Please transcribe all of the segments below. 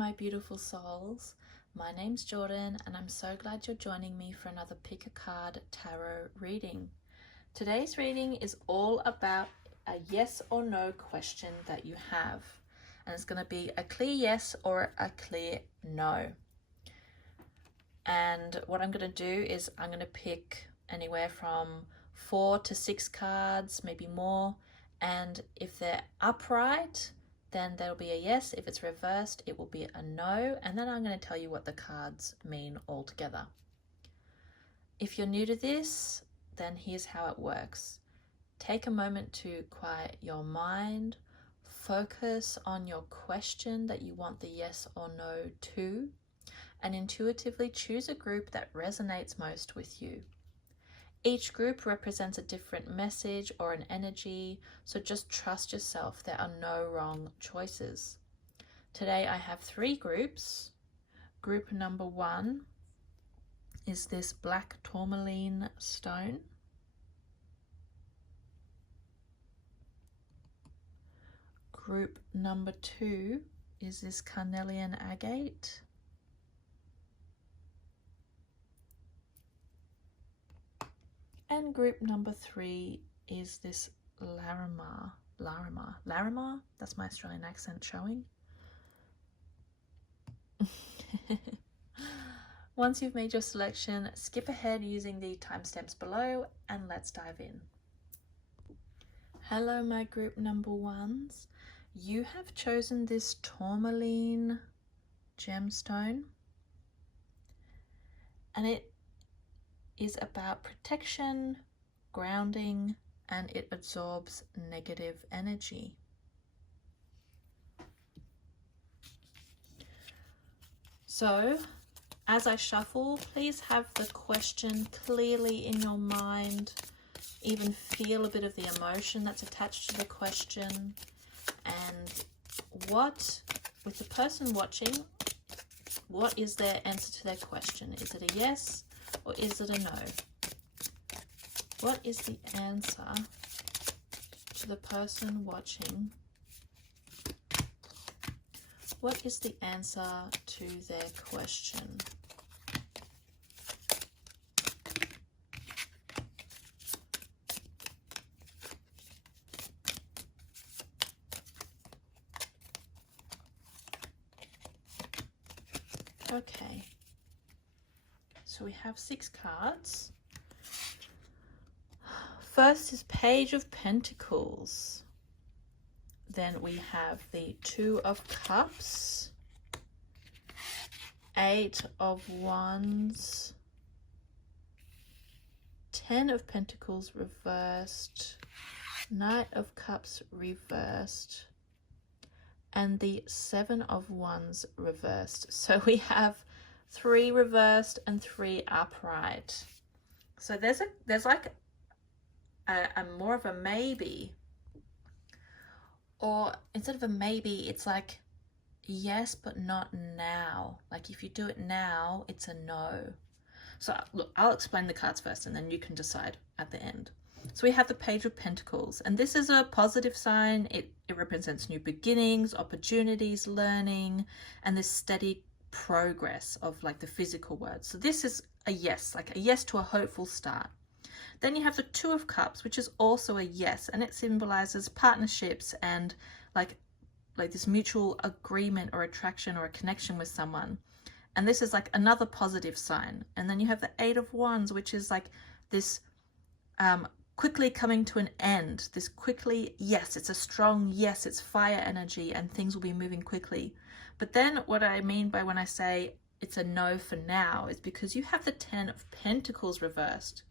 my beautiful souls. My name's Jordan and I'm so glad you're joining me for another Pick a Card Tarot reading. Today's reading is all about a yes or no question that you have. And it's going to be a clear yes or a clear no. And what I'm going to do is I'm going to pick anywhere from 4 to 6 cards, maybe more. And if they're upright, then there'll be a yes. If it's reversed, it will be a no. And then I'm going to tell you what the cards mean altogether. If you're new to this, then here's how it works. Take a moment to quiet your mind. Focus on your question that you want the yes or no to, and intuitively choose a group that resonates most with you. Each group represents a different message or an energy, so just trust yourself. There are no wrong choices. Today I have 3 groups. Group number 1 is this black tourmaline stone. Group number 2 is this carnelian agate. And group number 3 is this Larimar. That's my Australian accent showing. Once you've made your selection, skip ahead using the timestamps below and let's dive in. Hello, my group number 1s. You have chosen this tourmaline gemstone, and it is about protection, grounding, and it absorbs negative energy. So, as I shuffle, please have the question clearly in your mind. Even feel a bit of the emotion that's attached to the question. And with the person watching, what is their answer to their question? Is it a yes? Or is it a no? What is the answer to the person watching? What is the answer to their question? Okay. So we have 6 cards. First is Page of Pentacles. Then we have the 2 of Cups, 8 of Wands, 10 of Pentacles reversed, Knight of Cups reversed, and the 7 of Wands reversed. So we have 3 reversed and 3 upright. So there's like a more of a maybe, or instead of a maybe, it's like yes but not now. Like if you do it now, it's a no. So look, I'll explain the cards first and then you can decide at the end. So we have the Page of Pentacles, and this is a positive sign. It represents new beginnings, opportunities, learning, and this steady progress of like the physical world. So this is a yes, like a yes to a hopeful start. Then you have the 2 of Cups, which is also a yes, and it symbolizes partnerships and like this mutual agreement or attraction or a connection with someone. And this is like another positive sign. And then you have the 8 of Wands, which is like this quickly coming to an end. This quickly, yes, it's a strong yes, it's fire energy and things will be moving quickly. But then what I mean by when I say it's a no for now is because you have the 10 of Pentacles reversed.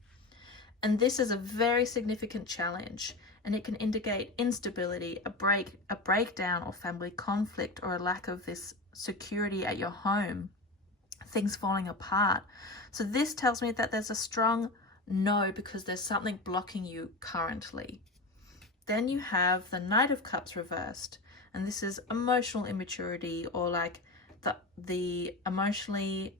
And this is a very significant challenge, and it can indicate instability, a breakdown or family conflict, or a lack of this security at your home, things falling apart. So this tells me that there's a strong no because there's something blocking you currently. Then you have the Knight of Cups reversed, and this is emotional immaturity, or like the emotionally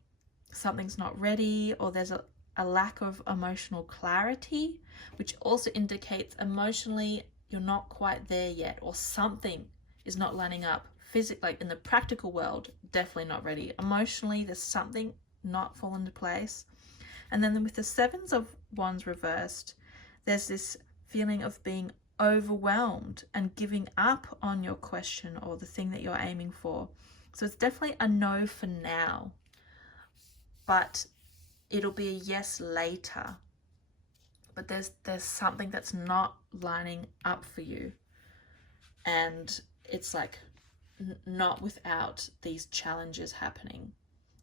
something's not ready, or there's a lack of emotional clarity, which also indicates emotionally you're not quite there yet, or something is not lining up physically, like in the practical world, definitely not ready. Emotionally, there's something not fallen into place. And then with the Sevens of Wands reversed, there's this feeling of being overwhelmed and giving up on your question or the thing that you're aiming for. So it's definitely a no for now, but it'll be a yes later. But there's something that's not lining up for you, and it's like not without these challenges happening.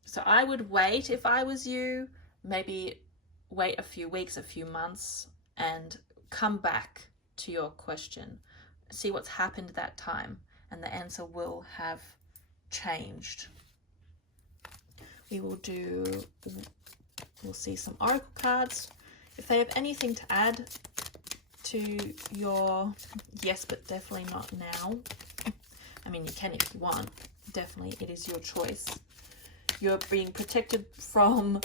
So I would wait if I was you, maybe wait a few weeks, a few months, and come back to your question, see what's happened that time, and the answer will have changed. We'll see some oracle cards. If they have anything to add to your yes, but definitely not now. I mean, you can if you want. Definitely, it is your choice. You're being protected from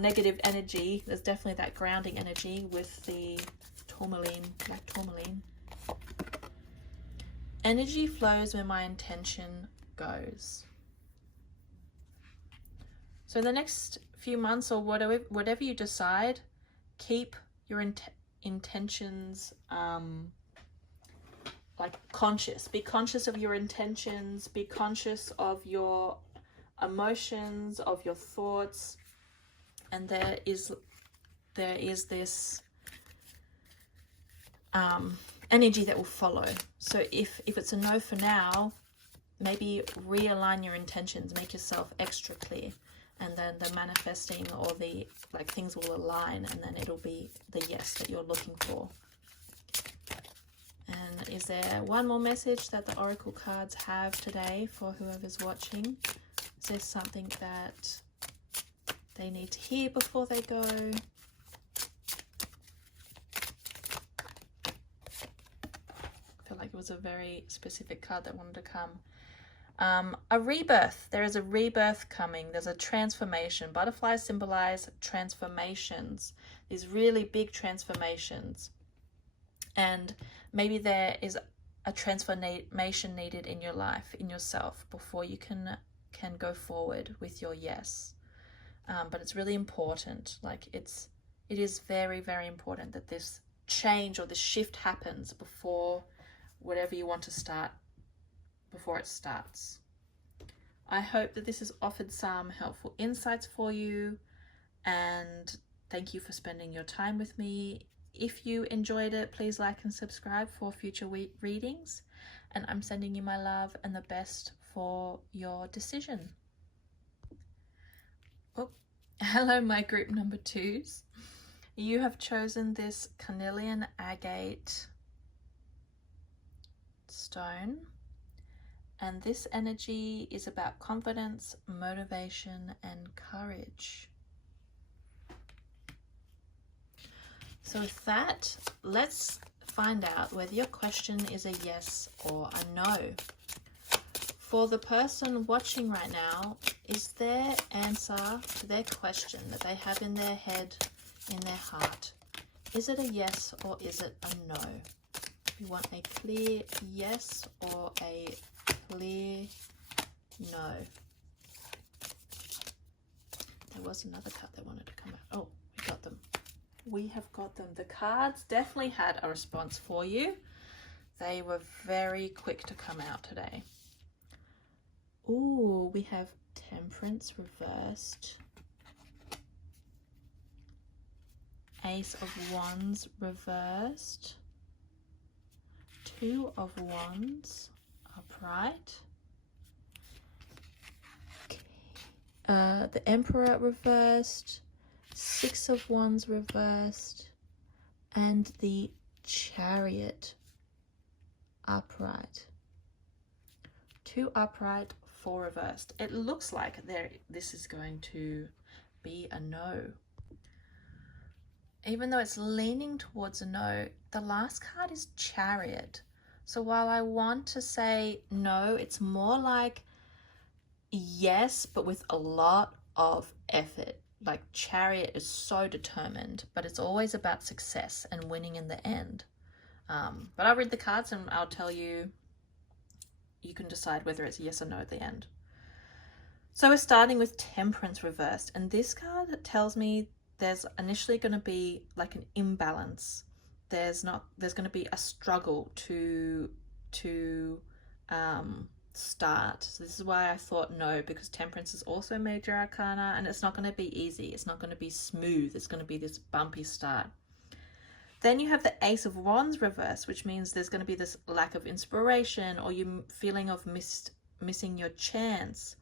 negative energy. There's definitely that grounding energy with the tourmaline, black tourmaline. Energy flows where my intention goes. So the next few months or whatever you decide, keep your intentions like conscious. Be conscious of your intentions. Be conscious of your emotions, of your thoughts. And there is this energy that will follow. So if it's a no for now, maybe realign your intentions, make yourself extra clear, and then the manifesting or the things will align, and then it'll be the yes that you're looking for. And is there one more message that the oracle cards have today for whoever's watching? Is there something that they need to hear before they go? I feel like it was a very specific card that wanted to come. A rebirth. There is a rebirth coming. There's a transformation. Butterflies symbolize transformations, these really big transformations. And maybe there is a transformation needed in your life, in yourself, before you can go forward with your yes. But it's really important. It is very, very important that this change or this shift happens before whatever you want to start, before it starts. I hope that this has offered some helpful insights for you, and thank you for spending your time with me. If you enjoyed it, please like and subscribe for future readings, and I'm sending you my love and the best for your decision. Oh, hello my group number 2s. You have chosen this carnelian agate stone, and this energy is about confidence, motivation, and courage. So with that, let's find out whether your question is a yes or a no. For the person watching right now, is their answer to their question that they have in their head, in their heart, is it a yes or is it a no? You want a clear yes or a clear no. There was another card that wanted to come out. Oh, we got them. We have got them. The cards definitely had a response for you. They were very quick to come out today. Ooh, we have Temperance reversed. Ace of Wands reversed. 2 of Wands upright. The Emperor reversed. 6 of Wands reversed. And the Chariot upright. 2 upright, 4 reversed. It looks like this is going to be a no. Even though it's leaning towards a no, the last card is Chariot. So while I want to say no, it's more like yes, but with a lot of effort. Like Chariot is so determined, but it's always about success and winning in the end. But I'll read the cards and I'll tell you, you can decide whether it's yes or no at the end. So we're starting with Temperance reversed, and this card tells me there's initially going to be like an imbalance. There's going to be a struggle to start. So this is why I thought no, because Temperance is also major arcana, and it's not going to be easy. It's not going to be smooth. It's going to be this bumpy start. Then you have the Ace of Wands reverse, which means there's going to be this lack of inspiration, or you feeling of missing your chance,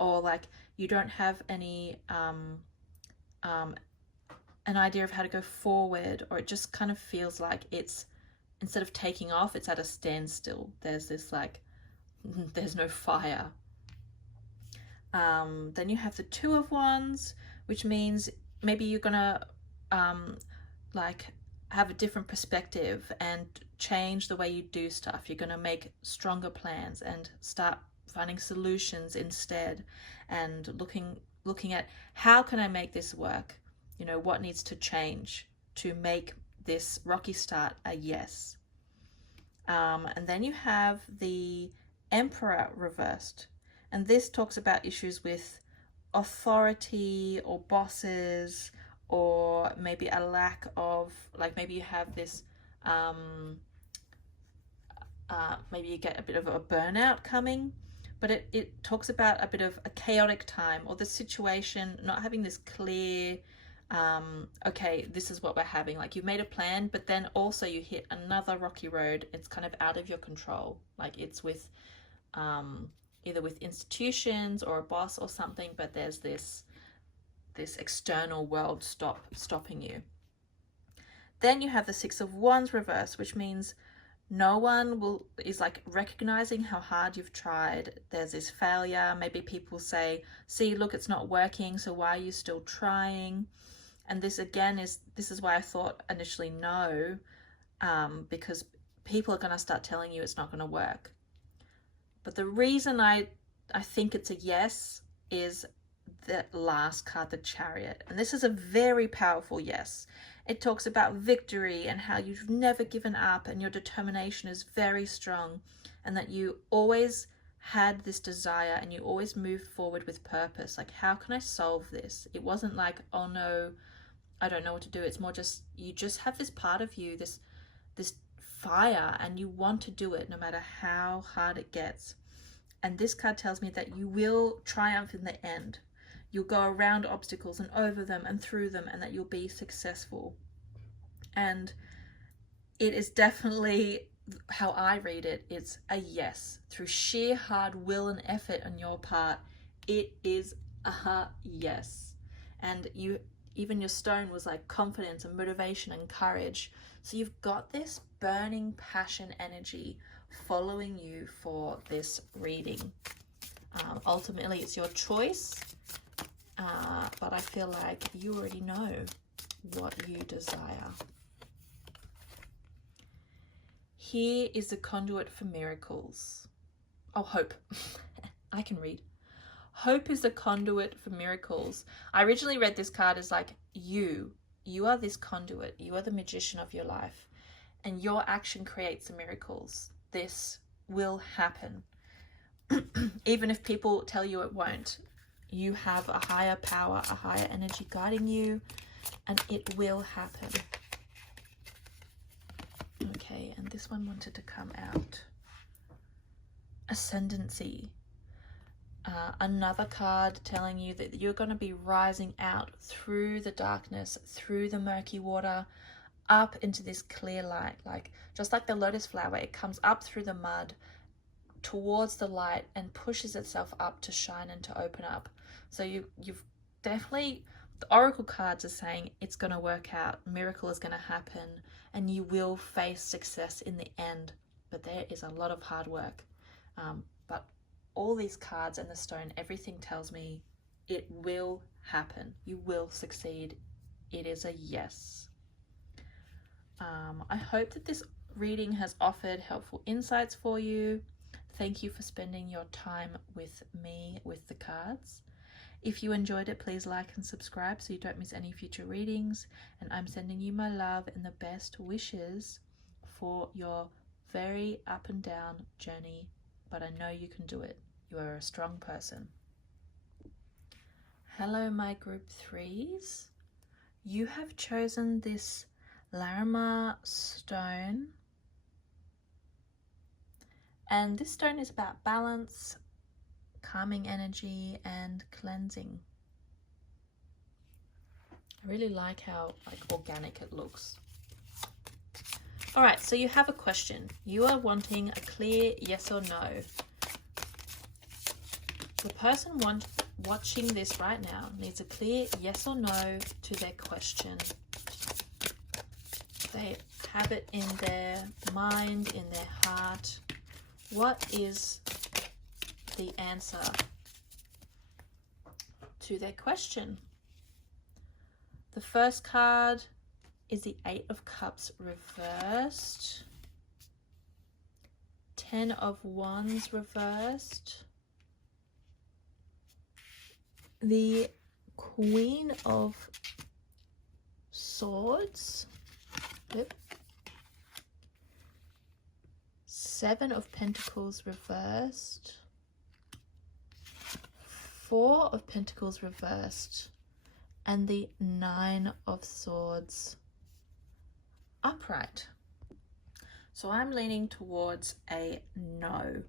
or like you don't have any an idea of how to go forward, or it just kind of feels like it's, instead of taking off, it's at a standstill. There's this like, there's no fire. Then you have the Two of Wands, which means maybe you're gonna like have a different perspective and change the way you do stuff. You're gonna make stronger plans and start finding solutions instead, and looking at how can I make this work? You know, what needs to change to make this rocky start a yes. And then you have the Emperor reversed, and this talks about issues with authority or bosses, or maybe a lack of, like maybe you have this maybe you get a bit of a burnout coming, but it talks about a bit of a chaotic time, or the situation not having this clear okay, this is what we're having. Like you've made a plan, but then also you hit another rocky road. It's kind of out of your control. Like it's with either with institutions or a boss or something, but there's this external world stopping you. Then you have the Six of Wands reverse, which means no one is like recognizing how hard you've tried. There's this failure. Maybe people say, see, look, it's not working, so why are you still trying? And this again this is why I thought initially no, because people are going to start telling you it's not going to work. But the reason I think it's a yes is the last card, the Chariot. And this is a very powerful yes. It talks about victory and how you've never given up and your determination is very strong, and that you always had this desire and you always moved forward with purpose. Like, how can I solve this? It wasn't like, oh no, I don't know what to do. It's more just, you just have this part of you, this fire, and you want to do it no matter how hard it gets. And this card tells me that you will triumph in the end. You'll go around obstacles and over them and through them, and that you'll be successful. And it is definitely how I read it. It's a yes. Through sheer hard will and effort on your part, it is a yes. And even your stone was like confidence and motivation and courage. So you've got this burning passion energy following you for this reading. Ultimately, it's your choice, but I feel like you already know what you desire. Here is a conduit for miracles. Oh, hope. I can read. Hope is a conduit for miracles. I originally read this card as like, you are this conduit. You are the magician of your life, and your action creates the miracles. This will happen. Even if people tell you it won't, you have a higher power, a higher energy guiding you, and it will happen. Okay, and this one wanted to come out. Ascendancy. Another card telling you that you're going to be rising out through the darkness, through the murky water, up into this clear light. Like just like the lotus flower, it comes up through the mud towards the light and pushes itself up to shine and to open up. So you've definitely, the oracle cards are saying it's going to work out, miracle is going to happen, and you will face success in the end. But there is a lot of hard work. But all these cards and the stone, everything tells me it will happen. You will succeed. It is a yes. I hope that this reading has offered helpful insights for you. Thank you for spending your time with me with the cards. If you enjoyed it, please like and subscribe so you don't miss any future readings. And I'm sending you my love and the best wishes for your very up and down journey. But I know you can do it. You are a strong person. Hello, my group 3s. You have chosen this Larimar stone. And this stone is about balance, calming energy, and cleansing. I really like how organic it looks. All right, so you have a question. You are wanting a clear yes or no. The person watching this right now needs a clear yes or no to their question. They have it in their mind, in their heart. What is the answer to their question? The first card is the 8 of Cups reversed, 10 of Wands reversed, the Queen of Swords, 7 of Pentacles reversed, 4 of Pentacles reversed, and the 9 of Swords upright. So I'm leaning towards a no.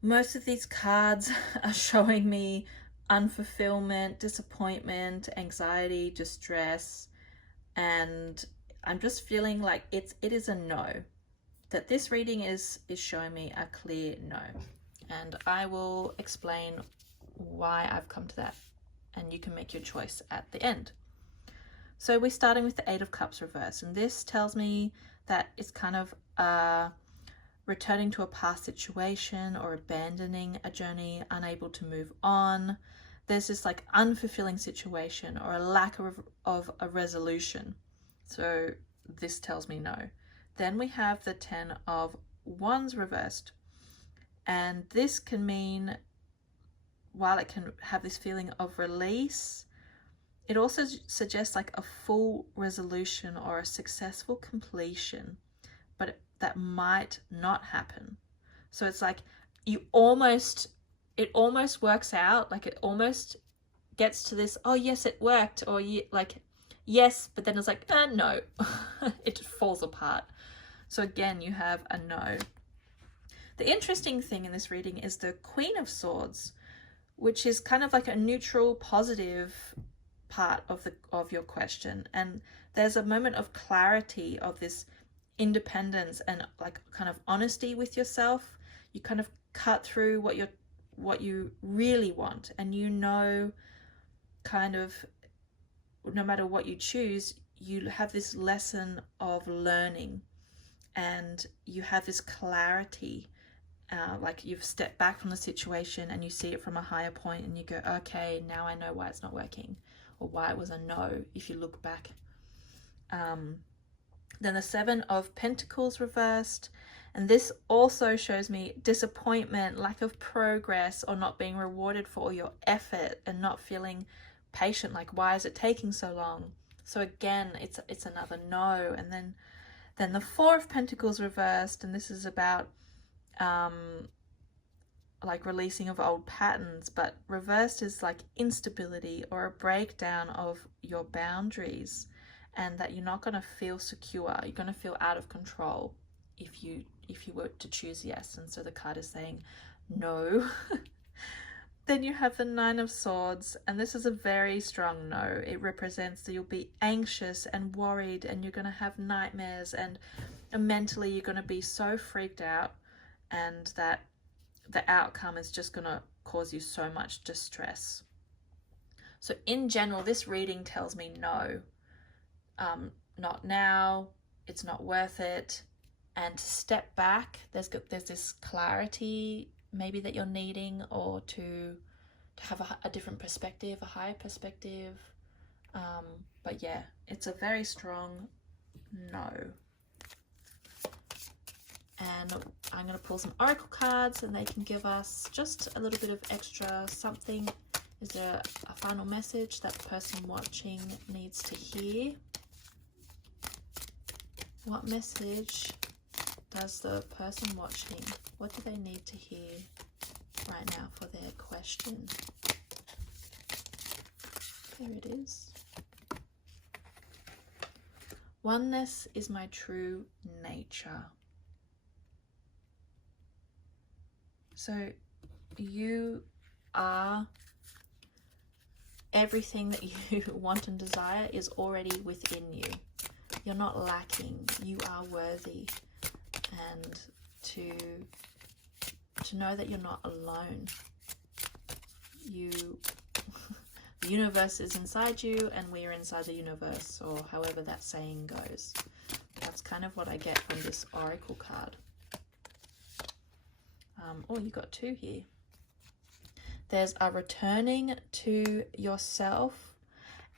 Most of these cards are showing me unfulfillment, disappointment, anxiety, distress, and I'm just feeling like it is a no. That this reading is showing me a clear no. And I will explain why I've come to that, and you can make your choice at the end. So we're starting with the 8 of Cups reversed, and this tells me that it's kind of returning to a past situation or abandoning a journey, unable to move on. There's this like unfulfilling situation or a lack of a resolution. So this tells me no. Then we have the 10 of Wands reversed, and this can mean, while it can have this feeling of release, it also suggests like a full resolution or a successful completion, but that might not happen. So it's like it almost works out, like it almost gets to this, oh yes, it worked, or like yes, but then it's like, no, it just falls apart. So again, you have a no. The interesting thing in this reading is the Queen of Swords, which is kind of like a neutral, positive part of your question, and there's a moment of clarity, of this independence and like kind of honesty with yourself. You kind of cut through what you really want, and you know, kind of no matter what you choose, you have this lesson of learning, and you have this clarity. Like you've stepped back from the situation and you see it from a higher point, and you go, okay, now I know why it's not working, or why it was a no if you look back. Then the 7 of Pentacles reversed, and this also shows me disappointment, lack of progress, or not being rewarded for all your effort, and not feeling patient, like why is it taking so long? So again, it's another no. And then the 4 of Pentacles reversed, and this is about like releasing of old patterns, but reversed is like instability or a breakdown of your boundaries, and that you're not going to feel secure. You're going to feel out of control if you were to choose yes. And so the card is saying no. Then you have the 9 of Swords, and this is a very strong no. It represents that you'll be anxious and worried, and you're going to have nightmares, and mentally you're going to be so freaked out, and that the outcome is just going to cause you so much distress. So in general, this reading tells me no, not now, it's not worth it, and step back. There's this clarity maybe that you're needing, or to have a different perspective, a higher perspective. But yeah, it's a very strong no. And I'm going to pull some oracle cards, and they can give us just a little bit of extra something. Is there a final message that the person watching needs to hear? What message does the person watching, what do they need to hear right now for their question? There it is. Oneness is my true nature. So you are everything that you want and desire is already within you. You're not lacking. You are worthy. And to know that you're not alone. The universe is inside you and we are inside the universe, or however that saying goes. That's kind of what I get from this oracle card. Oh, you got two here. There's a returning to yourself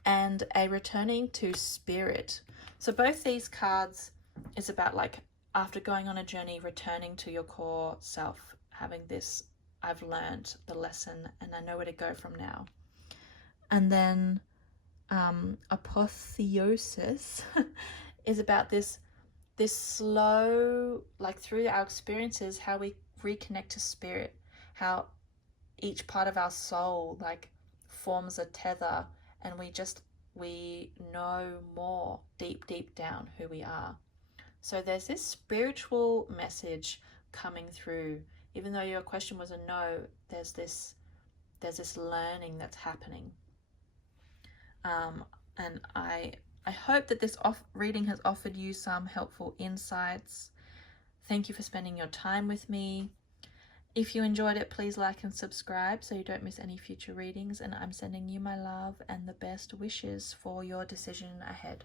and a returning to spirit. So both these cards is about, like, after going on a journey, returning to your core self, having this, I've learned the lesson and I know where to go from now. And then apotheosis is about this slow, like, through our experiences, how we reconnect to spirit, how each part of our soul, like, forms a tether, and we know more deep down who we are. So there's this spiritual message coming through. Even though your question was a no, there's this learning that's happening. And I hope that this reading has offered you some helpful insights. Thank you for spending your time with me. If you enjoyed it, please like and subscribe so you don't miss any future readings. And I'm sending you my love and the best wishes for your decision ahead.